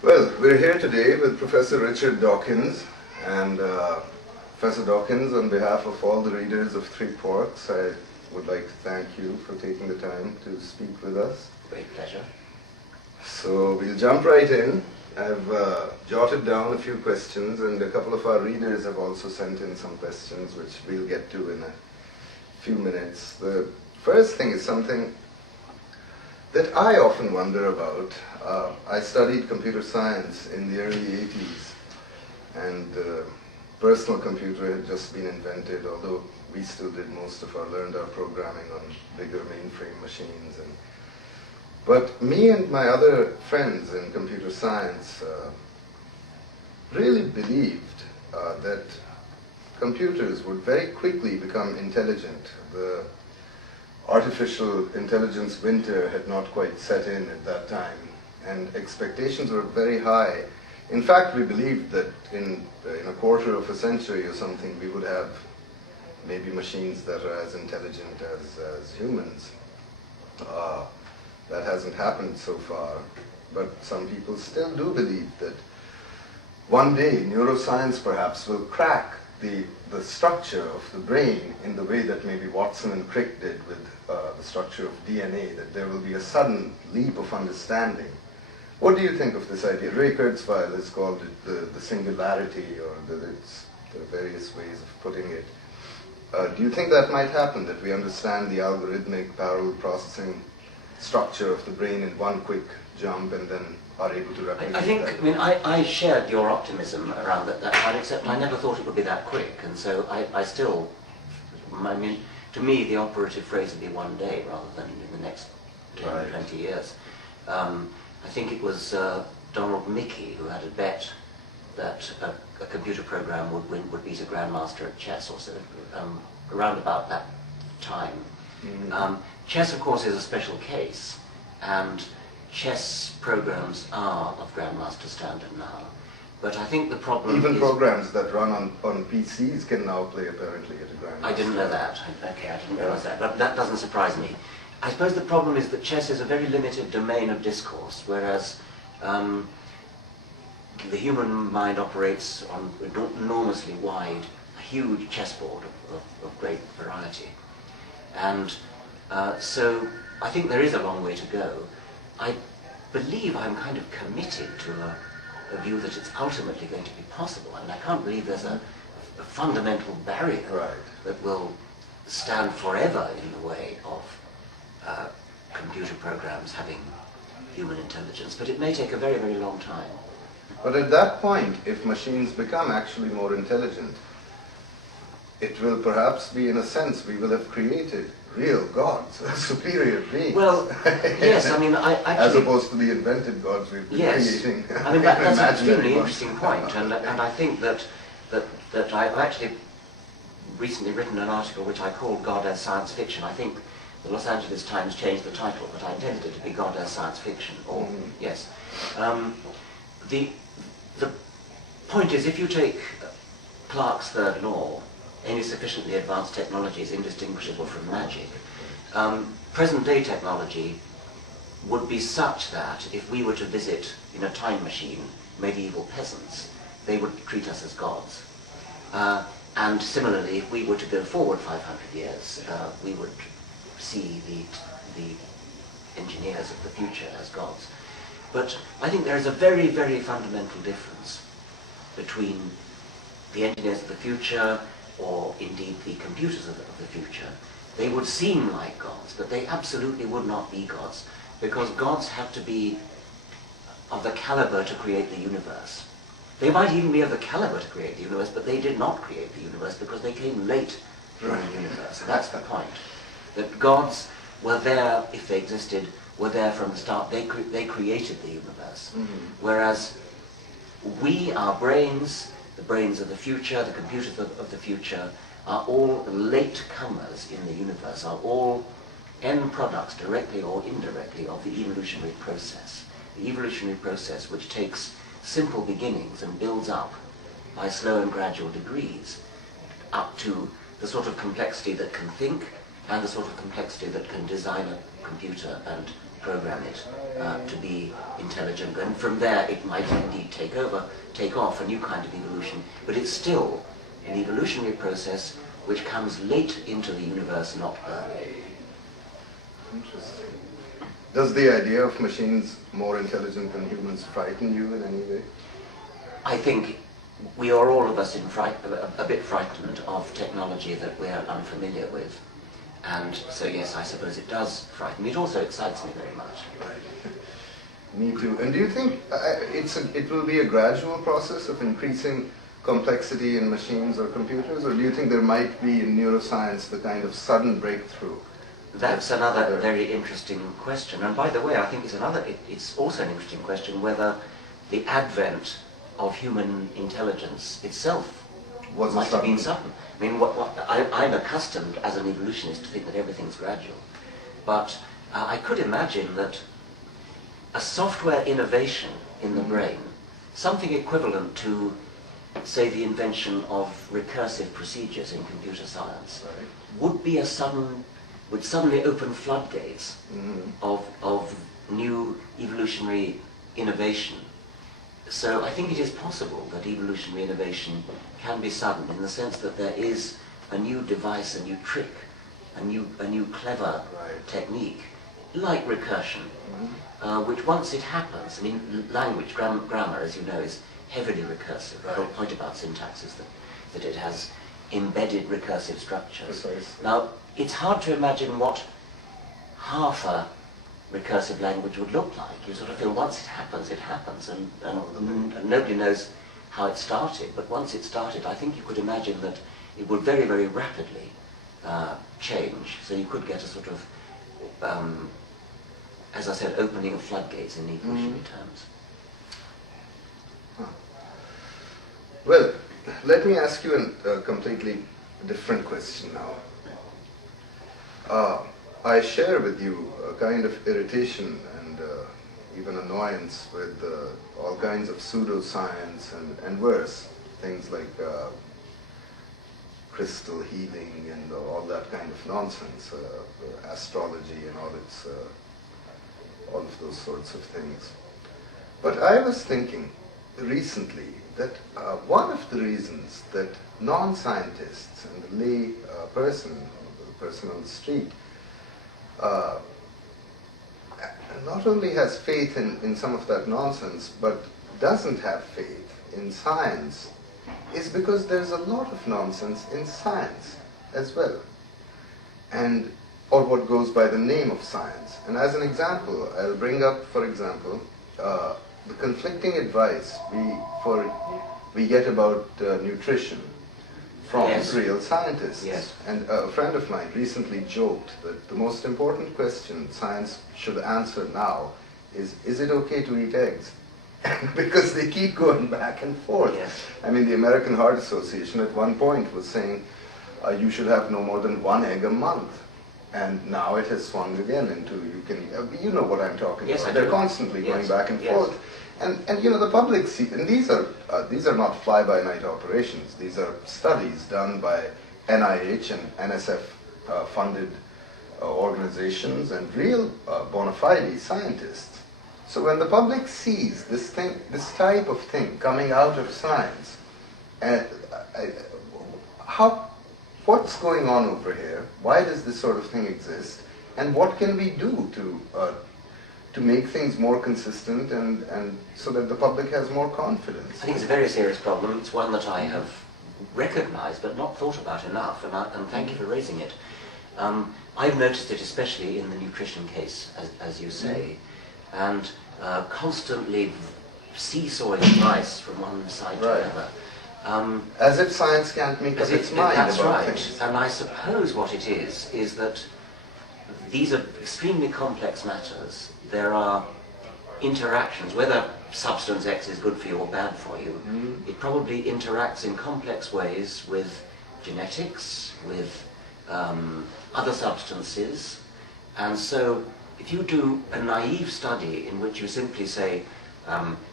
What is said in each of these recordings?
Well, we're here today with Professor Richard Dawkins, and Professor Dawkins, on behalf of all the readers of Three Forks, I would like to thank you for taking the time to speak with us. Great pleasure. So we'll jump right in. I've jotted down a few questions, and a couple of our readers have also sent in some questions, which we'll get to in a few minutes. The first thing is something that I often wonder about. I studied computer science in the early 80s, and the personal computer had just been invented, although we still learned our programming on bigger mainframe machines. But me and my other friends in computer science really believed that computers would very quickly become intelligent. The artificial intelligence winter had not quite set in at that time, and expectations were very high. In fact, we believed that in a quarter of a century or something, we would have maybe machines that are as intelligent as humans. That hasn't happened so far, but some people still do believe that one day neuroscience perhaps will crack the structure of the brain in the way that maybe Watson and Crick did with the structure of DNA, that there will be a sudden leap of understanding. What do you think of this idea? Ray Kurzweil has called it the singularity, or there are various ways of putting it. Do you think that might happen, that we understand the algorithmic parallel processing structure of the brain in one quick jump and then are able to replicate that? I shared your optimism around that time, except I never thought it would be that quick, and so to me the operative phrase would be one day rather than in the next 10 or 20 years. I think it was Donald Mickey who had a bet that a computer program would beat a grandmaster at chess, or so, around about that time. Mm-hmm. Chess, of course, is a special case, and chess programs are of grandmaster standard now. But I think the problem Even is... programs that run on PCs can now play apparently at a grandmaster. I didn't know that. Okay, I didn't realize that. But that doesn't surprise me. I suppose the problem is that chess is a very limited domain of discourse, whereas the human mind operates on an enormously wide, huge chessboard of great variety. And so I think there is a long way to go. I believe I'm kind of committed to a view that it's ultimately going to be possible. I mean, I can't believe there's a fundamental barrier that will stand forever in the way of computer programs having human intelligence, but it may take a very, very long time. But at that point, if machines become actually more intelligent, it will perhaps be, in a sense, we will have created real gods, superior beings. Well, yes, I mean, as opposed to the invented gods we've been creating. I mean, that's an extremely interesting point, and I think that I've actually recently written an article which I called God as Science Fiction. I think the Los Angeles Times changed the title, but I intended it to be God as Science Fiction, or, yes. The point is, if you take Clarke's third law, any sufficiently advanced technology is indistinguishable from magic. Present-day technology would be such that if we were to visit in a time machine medieval peasants, they would treat us as gods. And similarly, if we were to go forward 500 years, we would see the engineers of the future as gods. But I think there is a very, very fundamental difference between the engineers of the future, or indeed the computers of the future. They would seem like gods, but they absolutely would not be gods, because gods have to be of the caliber to create the universe. They might even be of the caliber to create the universe, but they did not create the universe because they came late in the universe. That's the point. That gods were there, if they existed, were there from the start. They created the universe. Mm-hmm. Whereas we, our brains, the brains of the future, the computers of the future, are all late comers in the universe, are all end products, directly or indirectly, of the evolutionary process. The evolutionary process which takes simple beginnings and builds up by slow and gradual degrees up to the sort of complexity that can think and the sort of complexity that can design a computer and program it to be intelligent. And from there it might indeed take off a new kind of evolution, but it's still an evolutionary process which comes late into the universe, not early. Interesting. Does the idea of machines more intelligent than humans frighten you in any way? I think we are all of us a bit frightened of technology that we're unfamiliar with. And so yes, I suppose it does frighten me. It also excites me very much. Right. Me too. And do you think it will be a gradual process of increasing complexity in machines or computers, or do you think there might be in neuroscience the kind of sudden breakthrough? That's another very interesting question. And by the way, I think it's also an interesting question whether the advent of human intelligence itself might have been sudden. I mean, I'm accustomed as an evolutionist to think that everything's gradual. But I could imagine that a software innovation in the brain, something equivalent to, say, the invention of recursive procedures in computer science, would suddenly open floodgates of new evolutionary innovation. So I think it is possible that evolutionary innovation can be sudden in the sense that there is a new device, a new trick, a new clever technique, like recursion, which once it happens, I mean, language, grammar, as you know, is heavily recursive. The whole point about syntax is that it has embedded recursive structures. Now, it's hard to imagine what half a recursive language would look like. You sort of feel once it happens, and nobody knows how it started, but once it started, I think you could imagine that it would very, very rapidly change. So you could get a sort of, as I said, opening of floodgates in evolutionary terms. Well, let me ask you a completely different question now. I share with you a kind of irritation and even annoyance with all kinds of pseudoscience and worse, things like crystal healing and all that kind of nonsense, astrology and all of those sorts of things. But I was thinking recently that one of the reasons that non-scientists and the lay person, the person on the street, not only has faith in some of that nonsense, but doesn't have faith in science, is because there's a lot of nonsense in science as well, or what goes by the name of science. And as an example, I'll bring up, for example, the conflicting advice we get about nutrition from real scientists. Yes. And a friend of mine recently joked that the most important question science should answer now is it okay to eat eggs? Because they keep going back and forth. Yes. I mean, the American Heart Association at one point was saying you should have no more than 1 egg a month. And now it has swung again into you know what I'm talking about. They're constantly going back and forth. And you know, the public see, and these are not fly-by-night operations. These are studies done by NIH and NSF funded organizations and real bona fide scientists. So when the public sees this type of thing coming out of science, what's going on over here? Why does this sort of thing exist? And what can we do to make things more consistent and so that the public has more confidence? I think it's a very serious problem. It's one that I have recognized but not thought about enough, and thank you for raising it. I've noticed it especially in the nutrition case, as you say, and constantly seesawing advice from one side to another. As if science can't make up its mind about things. And I suppose what it is that these are extremely complex matters. There are interactions, whether substance X is good for you or bad for you. It probably interacts in complex ways with genetics, with other substances. And so if you do a naive study in which you simply say,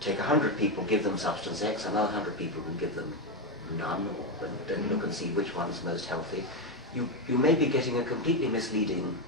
take 100 people, give them substance X, another 100 people and give them none, and then look and see which one's most healthy, you may be getting a completely misleading